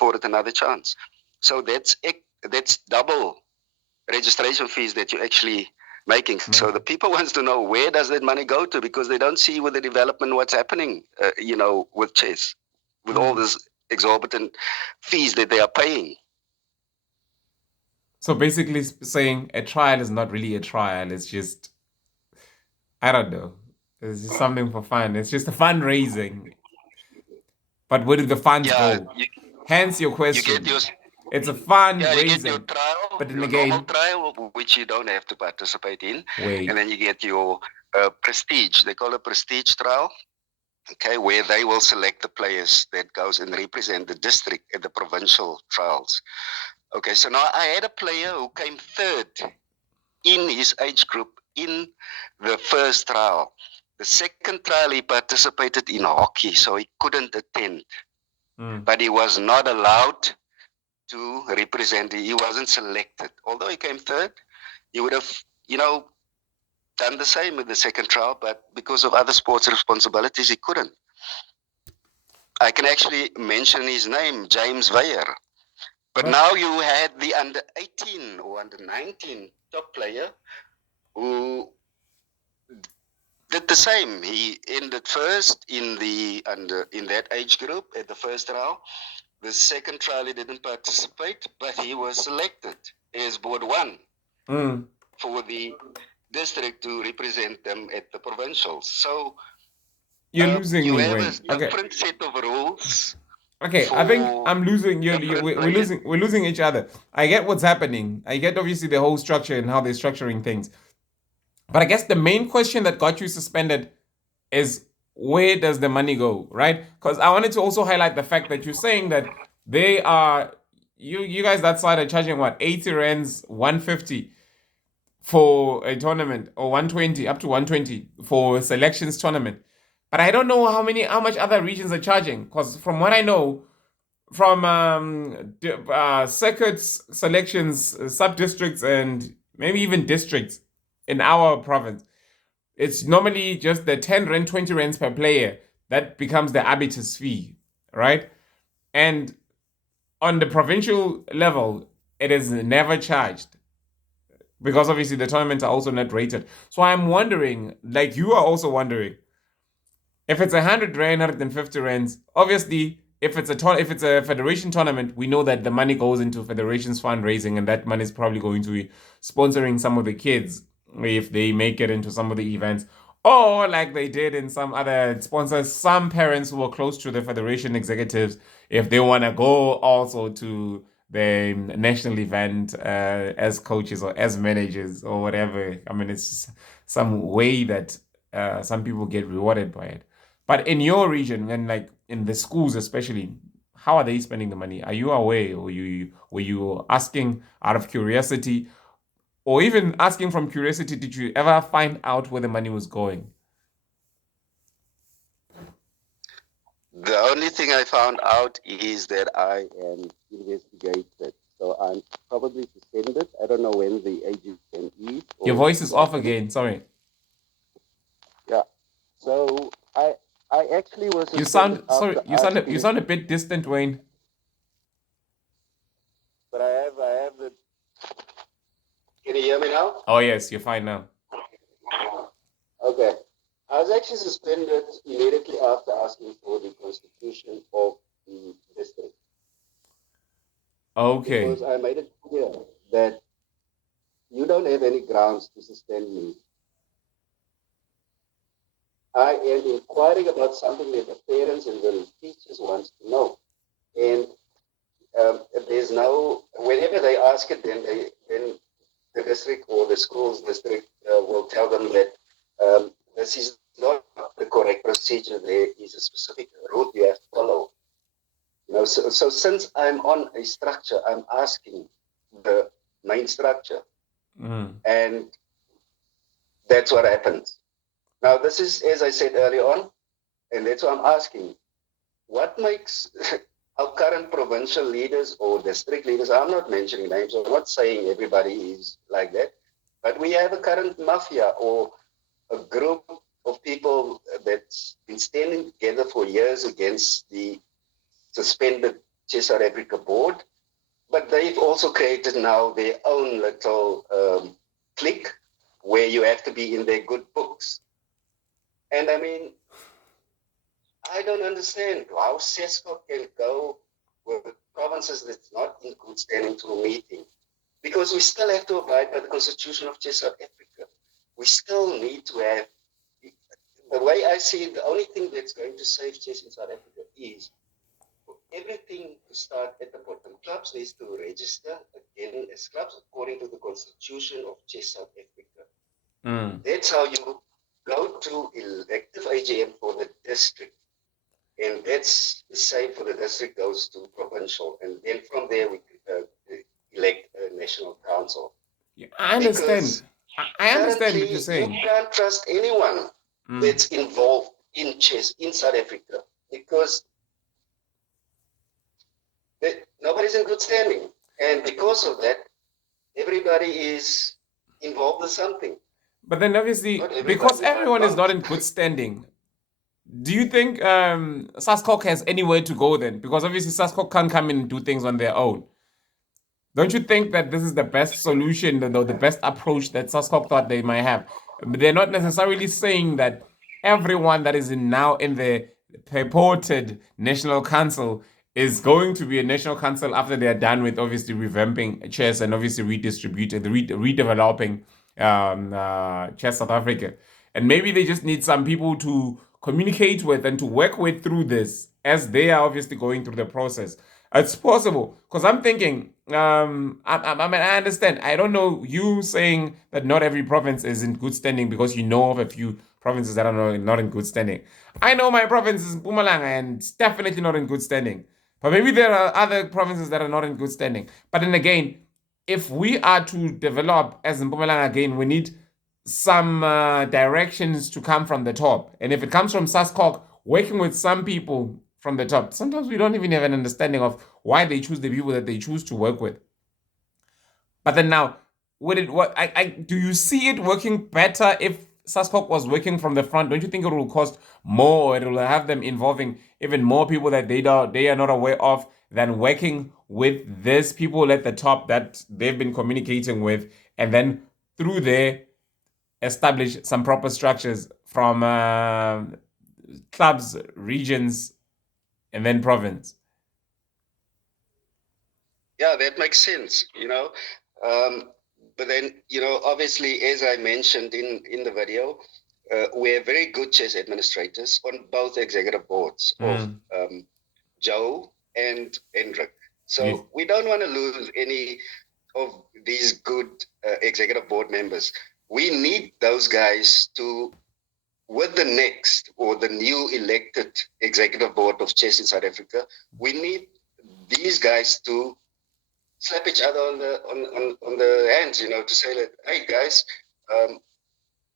afforded another chance. So that's double registration fees that you're actually making. So the people wants to know, where does that money go to, because they don't see with the development what's happening, with chess, with all this exorbitant fees that they are paying. So basically saying a trial is not really a trial. It's just, I don't know. It's just something for fun. It's just a fundraising. But where do the funds go? Hence your You get question. your It's a you get your fundraising. trial, But then your normal again, trial, which you don't have to participate in, and wait. then you get your prestige. They call it prestige trial. Okay, where they will select the players that goes and represent the district at the provincial trials. Okay, so now I had a player who came third in his age group in the first trial. The second trial, he participated in hockey, so he couldn't attend. But he was not allowed to represent. He wasn't selected. Although he came third, he would have, done the same with the second trial, but because of other sports responsibilities, he couldn't. I can actually mention his name, James Weyer. But now you had the under 18 or under 19 top player who did the same. He ended first in that age group at the first trial. The second trial he didn't participate, but he was selected as board one for the district to represent them at the provincials. So You're losing you me, have Wayne. a Okay. different set of rules. Okay, I think I'm losing. We're losing each other. I get what's happening. I get obviously the whole structure and how they're structuring things. But I guess the main question that got you suspended is, where does the money go, right? Because I wanted to also highlight the fact that you're saying that they are, you guys that side are charging what, 80 rands, 150 for a tournament, or 120, up to 120 for a selections tournament. But I don't know how much other regions are charging, because from what I know, from circuits, selections, sub districts, and maybe even districts in our province, it's normally just the 10 rand, 20 rands per player that becomes the arbiters fee, right? And on the provincial level, it is never charged, because obviously the tournaments are also not rated. So I'm wondering, like you are also wondering, if it's 100 rand, 150 rands, obviously if it's a federation tournament, we know that the money goes into federation's fundraising, and that money is probably going to be sponsoring some of the kids if they make it into some of the events, or like they did in some other sponsors, some parents who were close to the federation executives, if they want to go also to the national event as coaches or as managers or whatever. I mean, it's some way that some people get rewarded by it. But in your region, and like in the schools especially, how are they spending the money? Are you aware, or were you asking out of curiosity, or even asking from curiosity? Did you ever find out where the money was going? The only thing I found out is that I am investigated. So I'm probably suspended. I don't know when the AGM is. Your voice is off again. Sorry. Yeah. So I actually was You suspended sound sorry. after You asking. sound a bit distant, Wayne. But I have the. Can you hear me now? Oh yes, you're fine now. Okay. I was actually suspended immediately after asking for the constitution of the district. Okay. Because I made it clear that you don't have any grounds to suspend me. I am inquiring about something that the parents and the teachers want to know. And there's no, whenever they ask it, then the district or the school's district will tell them that this is not the correct procedure. There is a specific route you have to follow. So since I'm on a structure, I'm asking the main structure, and that's what happens. Now, this is, as I said earlier on, and that's what I'm asking. What makes our current provincial leaders or district leaders, I'm not mentioning names, I'm not saying everybody is like that, but we have a current mafia or a group of people that's been standing together for years against the suspended Chess South Africa board, but they've also created now their own little clique where you have to be in their good books. And I mean, I don't understand how CESCO can go with provinces that's not in good standing to a meeting, because we still have to abide by the Constitution of Chess South Africa. We still need to have, the way I see it, the only thing that's going to save chess in South Africa is for everything to start at the bottom. Clubs needs to register again as clubs according to the Constitution of Chess South Africa. That's how you go to elective AGM for the district. And that's the same for the district goes to provincial. And then from there, we elect a national council. Yeah, I understand. I understand what you're saying. You can't trust anyone that's involved in chess in South Africa, because nobody's in good standing. And because of that, everybody is involved in something. But then obviously, because everyone is not in good standing, do you think SASCOC has anywhere to go then? Because obviously SASCOC can't come in and do things on their own. Don't you think that this is the best solution, the best approach that SASCOC thought they might have? They're not necessarily saying that everyone that is now in the purported National Council is going to be a National Council after they're done with obviously revamping chess and obviously redistributing, redeveloping Chess South Africa. And maybe they just need some people to communicate with and to work with through this as they are obviously going through the process. It's possible because I'm thinking. I understand. I don't know you saying that not every province is in good standing because you know of a few provinces that are not in good standing. I know my province is Mpumalanga and it's definitely not in good standing. But maybe there are other provinces that are not in good standing. But then again, if we are to develop as Mpumalanga again, we need some directions to come from the top. And if it comes from SASCOC, working with some people from the top, sometimes we don't even have an understanding of why they choose the people that they choose to work with. But then now, would it what I do you see it working better if SASCOC was working from the front? Don't you think it will cost more, or it will have them involving even more people that they are not aware of than working with these people at the top that they've been communicating with, and then through there establish some proper structures from clubs, regions, and then province? Yeah, that makes sense, but then, obviously, as I mentioned in the video, we have very good chess administrators on both executive boards of Joe and Hendrik. So yes, we don't want to lose any of these good executive board members. We need those guys to, with the next or the new elected executive board of chess in South Africa, we need these guys to slap each other on the hands, to say that, hey guys,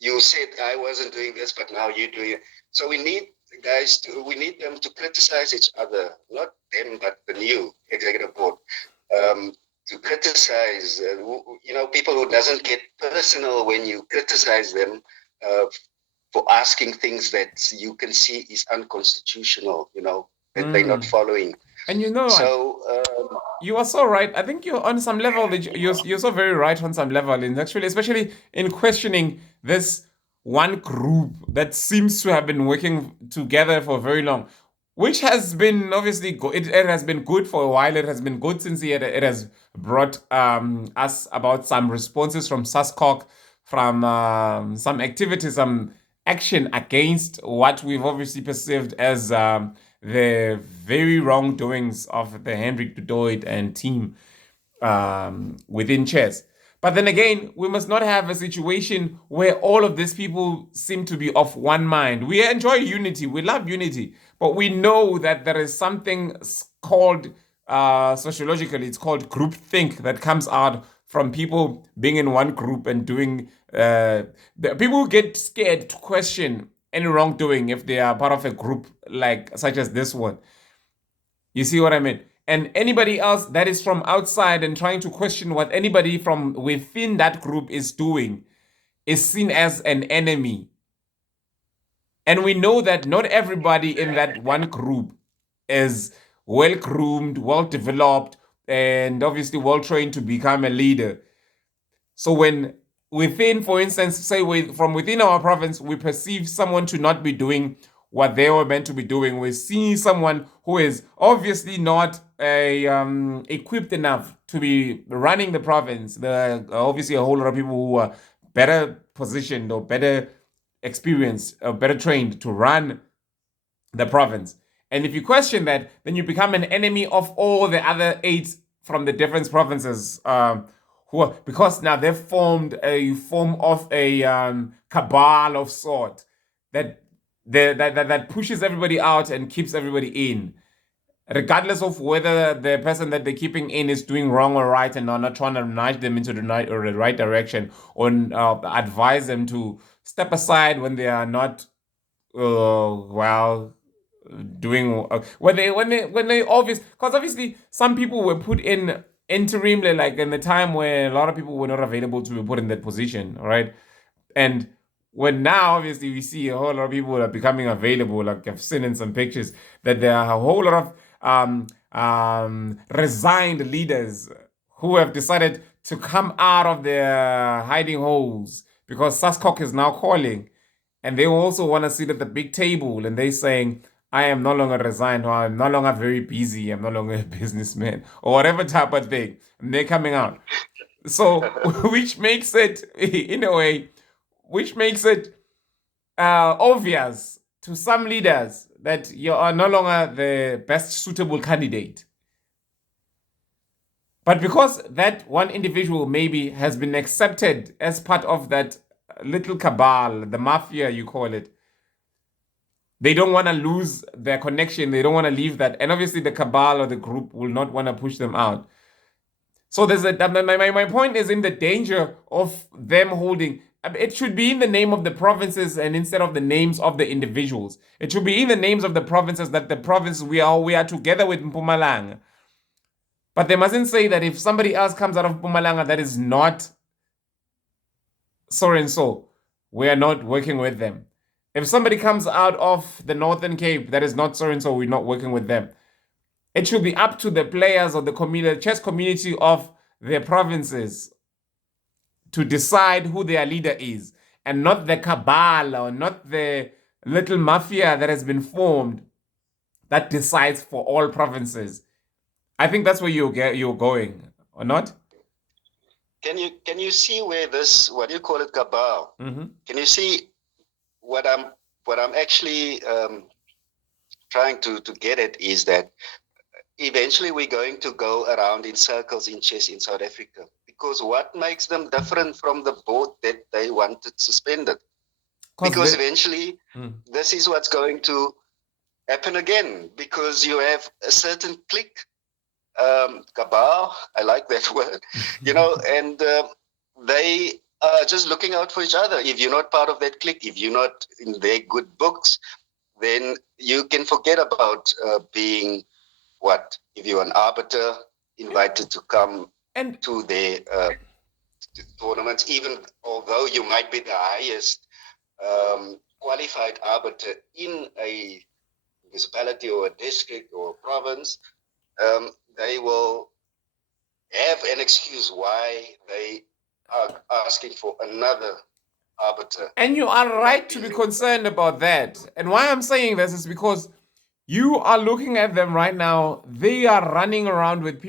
you said I wasn't doing this, but now you're doing it. So we need them to criticize each other, not them, but the new executive board, to criticize, people who doesn't get personal when you criticize them for asking things that you can see is unconstitutional, that they're not following. And so you are so right. I think you're on some level that you're so very right on some level, and actually, especially in questioning this one group that seems to have been working together for very long, which has been obviously good. It has been good for a while. It has been good since it has brought us about some responses from SASCOC, from some activities, some action against what we've obviously perceived as the very wrongdoings of the Hendrik du Toit and team within chess. But then again, we must not have a situation where all of these people seem to be of one mind. We enjoy unity, we love unity, but we know that there is something called, sociologically, it's called groupthink that comes out from people being in one group and doing, people get scared to question any wrongdoing if they are part of a group such as this one. You see what I mean? And anybody else that is from outside and trying to question what anybody from within that group is doing is seen as an enemy. And we know that not everybody in that one group is well groomed, well developed, and obviously well trained to become a leader. So when within, for instance, say from within our province, we perceive someone to not be doing what they were meant to be doing, we see someone who is obviously not equipped enough to be running the province. There are obviously a whole lot of people who are better positioned or better experienced or better trained to run the province. And if you question that, then you become an enemy of all the other 8 from the different provinces, who are, because now they've formed a form of a cabal of sort that that pushes everybody out and keeps everybody in, regardless of whether the person that they're keeping in is doing wrong or right, and are not trying to nudge them into the right direction, or advise them to step aside when they are not well doing when they obvious, because obviously some people were put in interimly, like in the time where a lot of people were not available to be put in that position, right? And when now obviously we see a whole lot of people are becoming available, like I've seen in some pictures that there are a whole lot of resigned leaders who have decided to come out of their hiding holes because Saskok is now calling, and they also want to sit at the big table, and they saying, I am no longer resigned, or I'm no longer very busy, I'm no longer a businessman, or whatever type of thing. And they're coming out. So, which makes it, in a way, which makes it obvious to some leaders that you are no longer the best suitable candidate. But because that one individual maybe has been accepted as part of that little cabal, the mafia, you call it, they don't want to lose their connection. They don't want to leave that. And obviously, the cabal or the group will not want to push them out. So there's my point is in the danger of them holding. It should be in the name of the provinces and instead of the names of the individuals. It should be in the names of the provinces, that the province we are together with Mpumalanga. But they mustn't say that if somebody else comes out of Mpumalanga that is not so and so, we are not working with them. If somebody comes out of the Northern Cape that is not so and so, we're not working with them. It should be up to the players or the community, chess community of their provinces to decide who their leader is, and not the cabal or not the little mafia that has been formed that decides for all provinces. I think that's where you're going, or not? Can you see where this, what do you call it, cabal? Mm-hmm. Can you see what I'm actually trying to get at is that eventually we're going to go around in circles in chess in South Africa, because what makes them different from the board that they wanted suspended? Because eventually this is what's going to happen again, because you have a certain clique, cabal, I like that word, and they are just looking out for each other. If you're not part of that clique, if you're not in their good books, then you can forget about being if you're an arbiter invited to come and to their tournaments, even although you might be the highest qualified arbiter in a municipality or a district or a province, they will have an excuse why they are asking for another arbiter. And you are right to be concerned about that. And why I'm saying this is because you are looking at them right now. They are running around with people